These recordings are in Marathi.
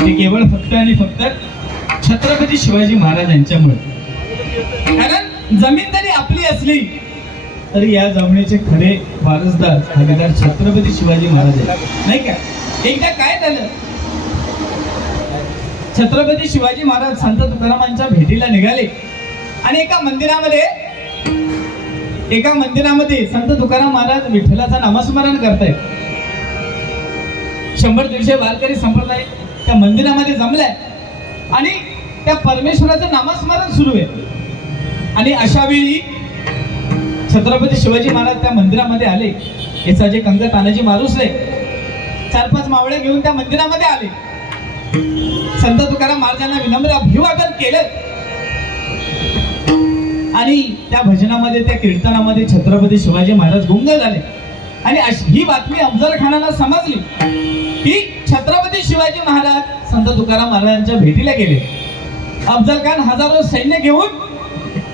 ते केवळ फक्त आणि फक्त छत्रपती शिवाजी महाराजांच्यामुळे कारण जमीन आपली असली तरी या जमिनीचे खरे वारसदार हकीदार छत्रपती शिवाजी महाराज आहेत. नाही का? एकदा काय झालं? छत्रपती शिवाजी महाराज संत तुकारामांच्या भेटीला निघाले आणि एका मंदिरामध्ये एका मंदिरामध्ये संत तुकाराम महाराज विठ्ठलाचं नामस्मरण करतायत. शंभर दीडशे वारकरी संप्रदाय त्या मंदिरामध्ये जमलाय. आणि त्या परमेश्वराचं नामस्मरण सुरू आहे. आणि अशा वेळी छत्रपती शिवाजी महाराज त्या मंदिरामध्ये आले. याचा जे कंग तानाजी मारुसले चार पाच मावळे घेऊन त्या मंदिरामध्ये आले. संत तुकाराम महाराजांना विनम्र अभिवादन केलं. आणि त्या भजनामध्ये त्या कीर्तनामध्ये छत्रपती शिवाजी महाराज गुंग झाले. आणि ही बातमी अफजल खानाला समजली की छत्रपती शिवाजी महाराज संत तुकाराम महाराजांच्या भेटीला गेले. अफजल खान हजारो सैन्य घेऊन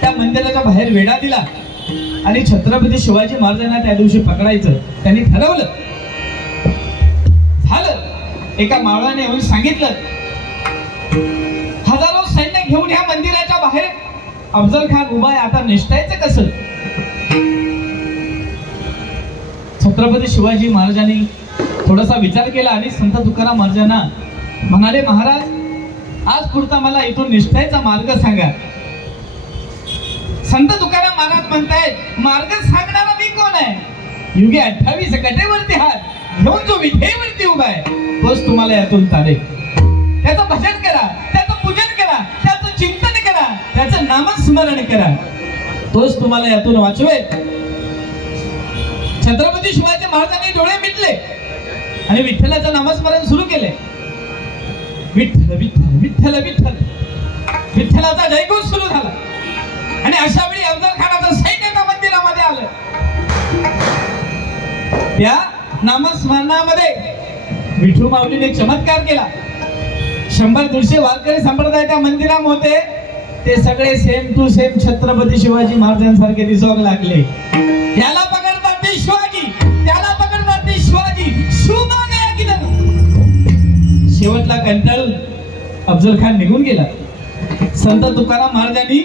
त्या मंदिराच्या बाहेर वेढा दिला आणि छत्रपती शिवाजी महाराजांना त्या दिवशी पकडायचं त्यांनी ठरवलं. झालं. एका मावळाने येऊन सांगितलं हजारो सैन्य घेऊन या मंदिराच्या बाहेर अफजल खान उभा आहे आता निष्ठायचं कसं? छत्रपती शिवाजी महाराजांनी थोडासा विचार केला आणि संत तुकाराम महाराजांना म्हणाले महाराज आज पुरता मला इथून निष्ठायचा मार्ग सांगा. संत तुकाराम महाराज म्हणतायत मार्ग सांगणारा मी कोण आहे? युगे अठ्ठावीस कटेवरती हात घेऊन जो विधेवरती उभा आहे तोच तुम्हाला यातून तारे त्याचं भजन करा त्याचं पूजन करा त्याचं चिंतन करा त्याचं नामस्मरण करा. तोच तुम्हाला यातून वाचवेल. छत्रपती शिवाजी महाराजांनी डोळे मिटले आणि विठ्ठलाचं नामस्मरण सुरू केले. विठ्ठल विठ्ठल विठ्ठल विठ्ठल. विठ्ठलाचा जयघोष सुरू झाला. आणि अशा वेळी अफजल खानाचं सैन्य त्या मंदिरामध्ये आलं. त्या नामस्मरणामध्ये विठू माऊलीने चमत्कार केला. शंभर दीडशे वारकरी संप्रदाय त्या मंदिरात होते. ते सगळे same to same Chhatrapati Shivaji महाराजांसारखे दिसू लागले. त्याला शेवटला कंटाळून अफजल खान निघून गेला. संत तुकाराम महाराजांनी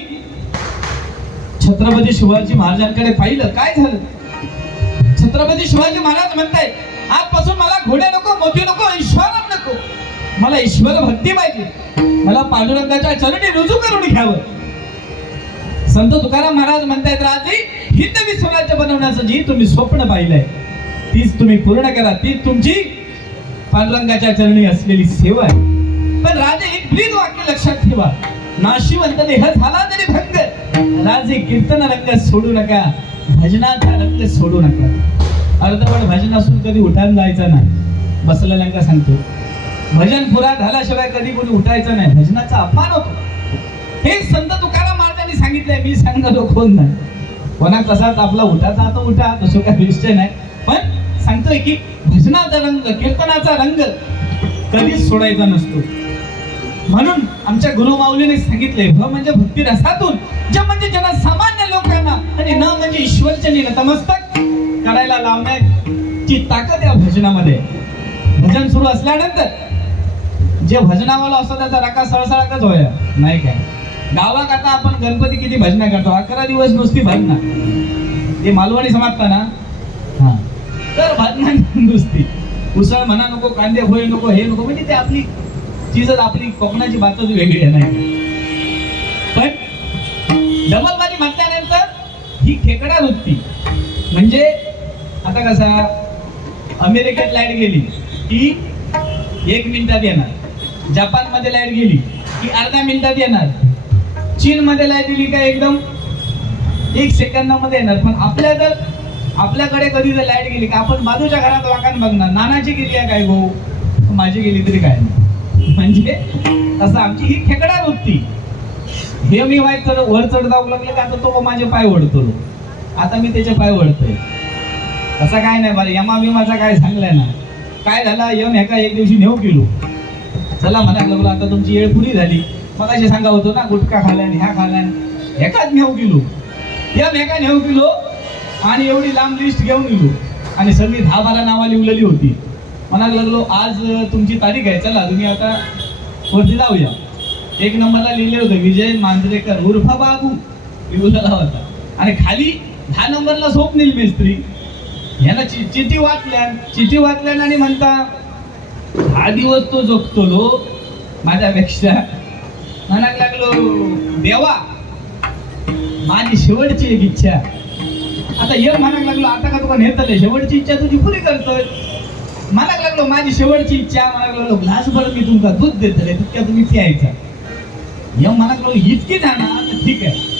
छत्रपती शिवाजी महाराजांकडे पाहिलं. काय झालं? छत्रपती शिवाजी महाराज म्हणताय आजपासून मला घोडे नको मोती नको ईश्वर नको. मला ईश्वर भक्ती पाहिजे. मला पांडुरंगाच्या चरणी रुजू करून घ्यावं. संत तुकाराम महाराज म्हणतायत राजे हिंदवी स्वराज्य बनवण्याचं जी तुम्ही स्वप्न पाहिलंय तीच तुम्ही पूर्ण करा. तीच तुमची पांडुरंगाच्या चरणी असलेली सेवा आहे. पण राजे एक ब्रीद वाक्य लक्षात ठेवा. नाशिवंत देह झाला तरी भंग. राजे कीर्तन रंग सोडू नका. भजनाचा रंग सोडू नका. अर्धवट भजन असून कधी उठायला जायचं नाही. बसलेल्यांका सांगतो. भजन पुरा झाल्याशिवाय कधी कोणी उठायचं नाही. भजनाचा अपमान होतो. हे संत तुकाराम महाराजांनी सांगितलंय. मी सांगतो कोण नाही. कोणा कसाच आपला उठाचा आता उठा. तसं काय निश्चय नाही. पण सांगतोय की भजनाचा रंग कीर्तनाचा रंग कधीच सोडायचा नसतो. म्हणून आमच्या गुरुमाऊलीने सांगितले भ म्हणजे भक्ती रसातून ज म्हणजे ज्यांना सामान्य लोकांना आणि न म्हणजे ईश्वरचनी नतमस्तक करायला लावण्याची ताकद या भजनामध्ये. भजन सुरू असल्यानंतर जे भजनावाला असतो त्याचा रका सळसळाकच होया. नाही काय. गावात आता आपण गणपती किती भजना करतो? अकरा दिवस नुसती भजना. ते मालवणी समाजता ना? तर बातम्या नुसती. उसळ म्हणा नको कांदे होय नको हे नको म्हणजे ते आपली चीजच आपली कोकणाची बातच वेगळी आहे नाही. पण डबलबाजी म्हटल्यानंतर ही खेकडा वृत्ती म्हणजे आता कसा अमेरिकेत लाइट गेली की एक मिनिटात येणार. जपानमध्ये लाइट गेली की अर्धा मिनिटात येणार. चीनमध्ये लाइट गेली का एकदम? एक सेकंदामध्ये येणार. पण आपल्या जर आपल्याकडे कधी जर लाइट गेली का आपण बाजूच्या घरात वाकान बघणार. नानाची गेली आहे काय भाऊ माझी गेली तरी काय नाही. म्हणजे तसं आमची ही खेकडा वृत्ती हे मी वाईट चढ वर चढ जाऊ लागले का आता तो माझे पाय ओढतो आता मी त्याचे पाय ओढतोय. तसा काय नाही बरं यमा बिमाचा काय सांगलाय ना? काय झाला? यम ह्याका एक दिवशी नेऊ किलो चला म्हणायला लागलो आता तुमची येळ पुरी झाली. मग अशी सांगा होतो ना गुटखा खाल्यान ह्या खाल्यान एकाच नेऊ किलो यम एका नेऊ किलो आणि एवढी लांब लिस्ट घेऊन येऊ आणि सगळी दहा बारा नावा लिवलेली होती. म्हणायला लागलो आज तुमची तारीख आहे चला तुम्ही आता वरती जाऊया. एक नंबरला लिहिले होते विजय मांजरेकर उर्फा बाबू. लिहूला होता. आणि खाली दहा नंबरला स्वप्नील मिस्त्री. यांना चि- चिठी वाचल्या चिठी वाचल्यान आणि म्हणता हा दिवस तो जगतो लो माझ्यापेक्षा. म्हणायला लागलो देवा माझी शेवटची एक इच्छा आता ये म्हणायला लागलो आता का तुका नेतले शेवटची इच्छा तुझी पुरी करतोय. म्हणायला लागलो माझी शेवटची इच्छा म्हणायला लागलो ग्लासभर मी तुमका दूध देतले तितक्या तुम्ही प्यायचा. यम म्हणायला लागलो इतकी जाणार तर ठीक आहे.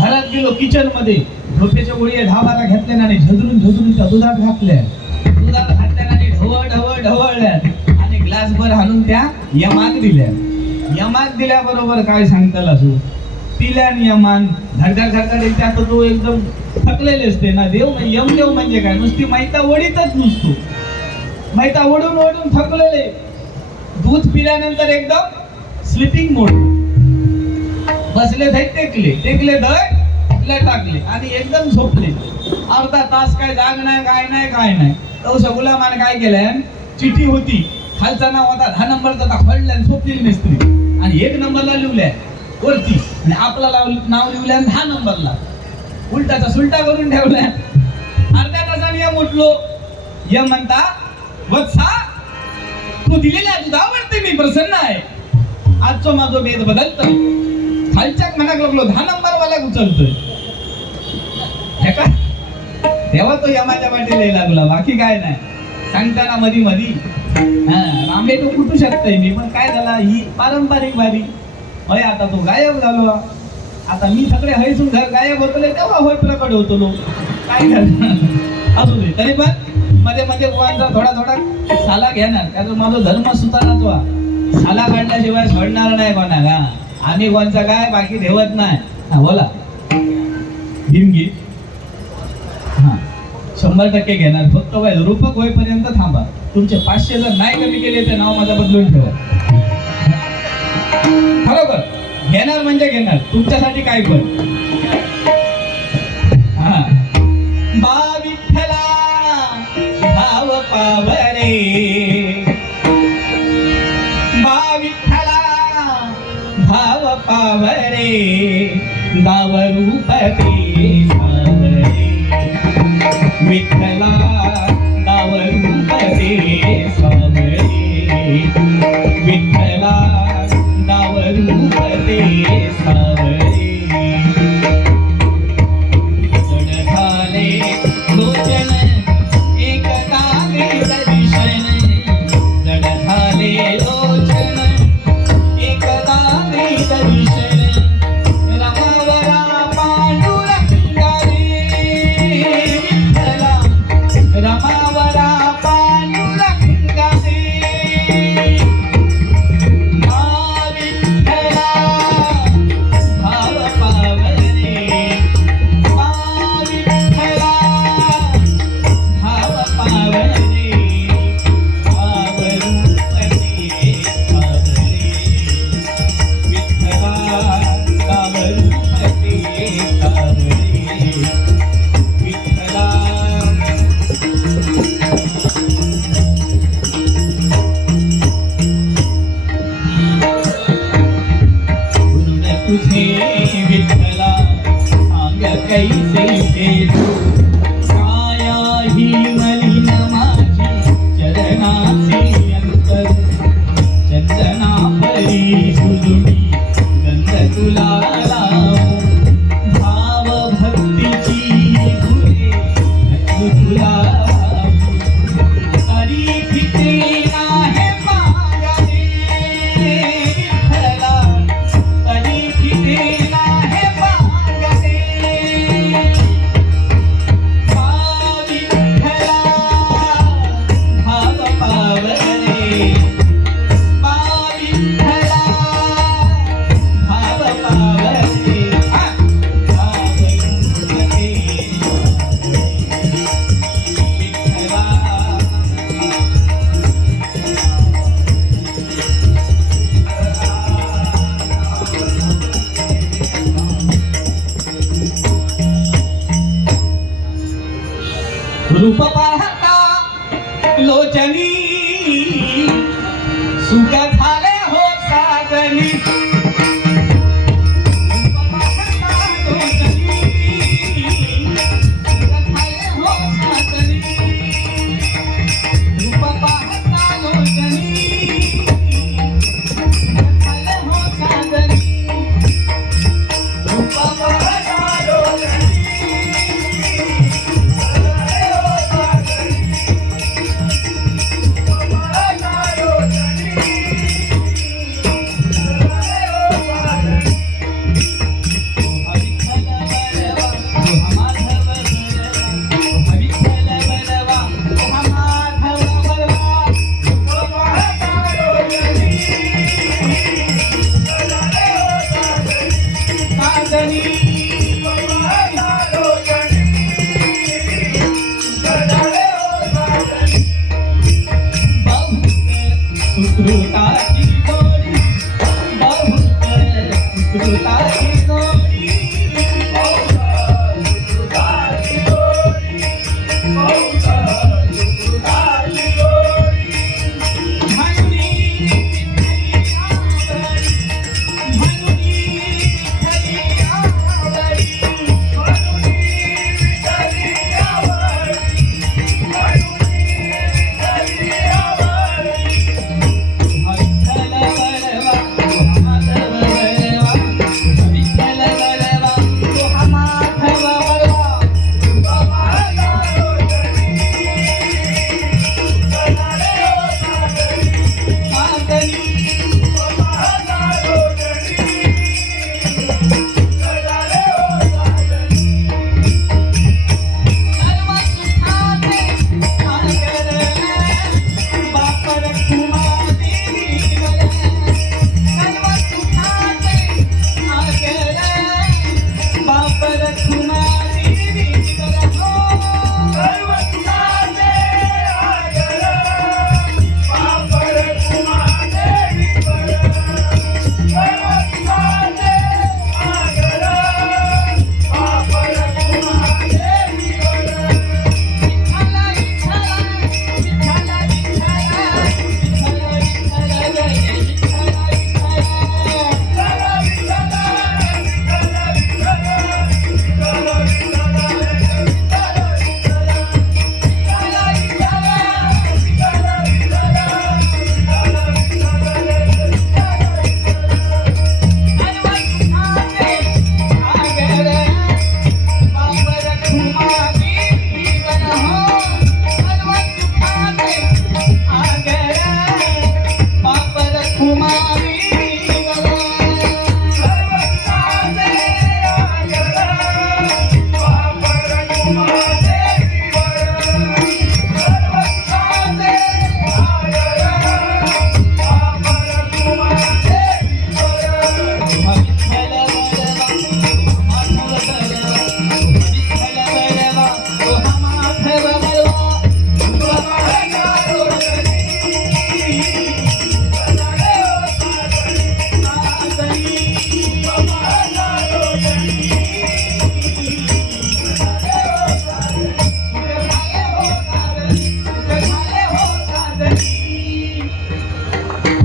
घरात गेलो किचनमध्ये झोपेच्या गोळी दहा बारा घेतल्या आणि झजरून झजरून त्या दुधात घातल्या. दुधात घातल्या आणि ढवळ ढवळ ढवळल्या आणि ग्लासभर हाणून त्या यमात दिल्या. यमाक दिल्याबरोबर काय सांगताल असू? पिल्या आणि यमान धडधड धडधड येते आता तो एकदम थकलेले असते ना देव म्हणजे यम देव म्हणजे काय? नुसती माहिता वडीतच नुसतो. माहिता ओढून ओढून थकलेले. दूध पिल्यानंतर एकदम स्लिपिंग मोड बसले धै टेकले. टेकले धय आपल्या टाकले. आणि एकदम झोपले. अर्धा तास काय जाग नाही काय नाही काय नाही. तो गुलामाने काय केलंय? चिठी होती. खालचा नाव होता दहा नंबरचा दाखवल्या झोपलेली मिस्त्री. आणि एक नंबरला लिवल्या वरती. आणि आपला नाव लिवल्या दहा नंबरला. उलटाचा सुलटा करून ठेवलाय. अर्ध्या तासाने यम उठलो. यम म्हणता वत्सा तू दिलेल्या आवडते मी प्रसन्न आहे. आजचो माझो भेद बदलतोय. खालच्या मनाक लागलो दहा नंबर वाला उचलतोय का? तेव्हा तो यमाच्या वाटेला लागला. बाकी काय नाही. सांगताना मधी मधी. हा रामे तो कुठू शकतोय? मी पण काय झाला? ही पारंपरिक भारी. होय आता तो गायब झालो. आता मी सगळे हैसून घर गायब होतले तेव्हा होय प्रकट होतो लो काय करणार? असू दे तरी पण मध्ये मध्ये बुवांचा थोडा थोडा. साला घेणार त्याचा माझा धर्म सुताराच वा साला काढल्याशिवाय सोडणार नाही कोणाला. आम्ही कोणचा काय बाकी ठेवत नाही. हा बोला. भीमगी हा शंभर टक्के घेणार. फक्त वय रूपक होईपर्यंत थांबा. तुमचे पाचशे जर नाही कमी केले तर नाव माझा बदलून ठेवा. बरोबर? घेणार म्हणजे घेणार. तुमच्यासाठी काय पण. हा. बा विठ्ठला भाव पावरे बा विठ्ठला भाव पावरे दाव रूप ते सावरे विठ्ठला दाव रूप सावरे Rupa pahata lo jani